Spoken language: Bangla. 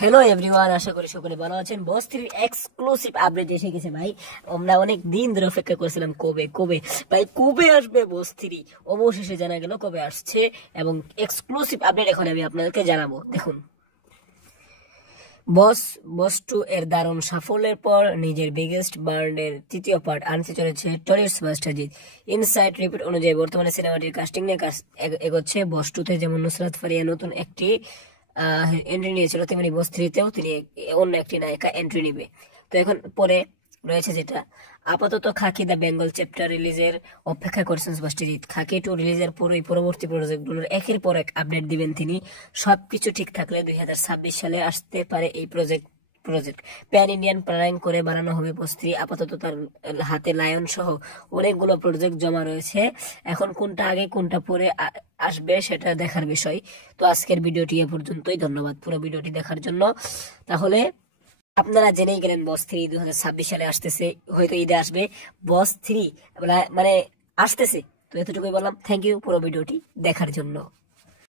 হ্যালো এভরিওয়ান, আশা করি সকলে ভালো আছেন। বস 3 এক্সক্লুসিভ আপডেট এসে গেছে ভাই। আমরা অনেক দিন ধরে অপেক্ষা করছিলাম কবে কবে ভাই কবে আসবে বস 3। অবশেষে জানা গেল কবে আসছে এবং এক্সক্লুসিভ আপডেট এখন আমি আপনাদেরকে জানাবো। দেখুন, বস বস 2 এর দারুণ সাফল্যের পর নিজের বিগেস্ট বার্নের তৃতীয় পার্ট আনতে চলেছে Tollywood superstar Jeet. Inside report অনুযায়ী বর্তমানে সিনেমাটির কাস্টিং নিয়ে কাজ এগোচ্ছে। বস 2 তে যেমন নুসরাত ফারিয়া নতুন একটি এন্ট্রি নিয়েছিল, তেমনি বস 3 তেও তিনি অন্য একটি নায়িকা এন্ট্রি নিবে। তো এখন পরে রয়েছে যেটা আপাতত খাকি দ্য বেঙ্গল চ্যাপ্টার রিলিজের অপেক্ষা করছেন সুভাষজিৎ। খাকি 2 রিলিজের পরই পরবর্তী প্রজেক্টগুলোর একের পর এক আপডেট দিবেন তিনি। সবকিছু ঠিক থাকলে 2026 সালে আসতে পারে এই প্রজেক্ট। প্যান ইন্ডিয়ান প্ল্যানিং করে বানানো হবে বস 3। আপাতত তার হাতে লায়ন সহ অনেকগুলো প্রজেক্ট জমা রয়েছে। এখন কোনটা আগে কোনটা পরে আসবে সেটা দেখার বিষয়। তো আজকের ভিডিওটি এ পর্যন্তই। ধন্যবাদ পুরো ভিডিওটি দেখার জন্য। তাহলে আপনারা জেনেই গেলেন বস 3 2026 সালে আসতেছে, হয়তো ঈদে আসবে বস 3, মানে আসতেছে। তো এতটুকুই বললাম। থ্যাংক ইউ পুরো ভিডিওটি দেখার জন্য।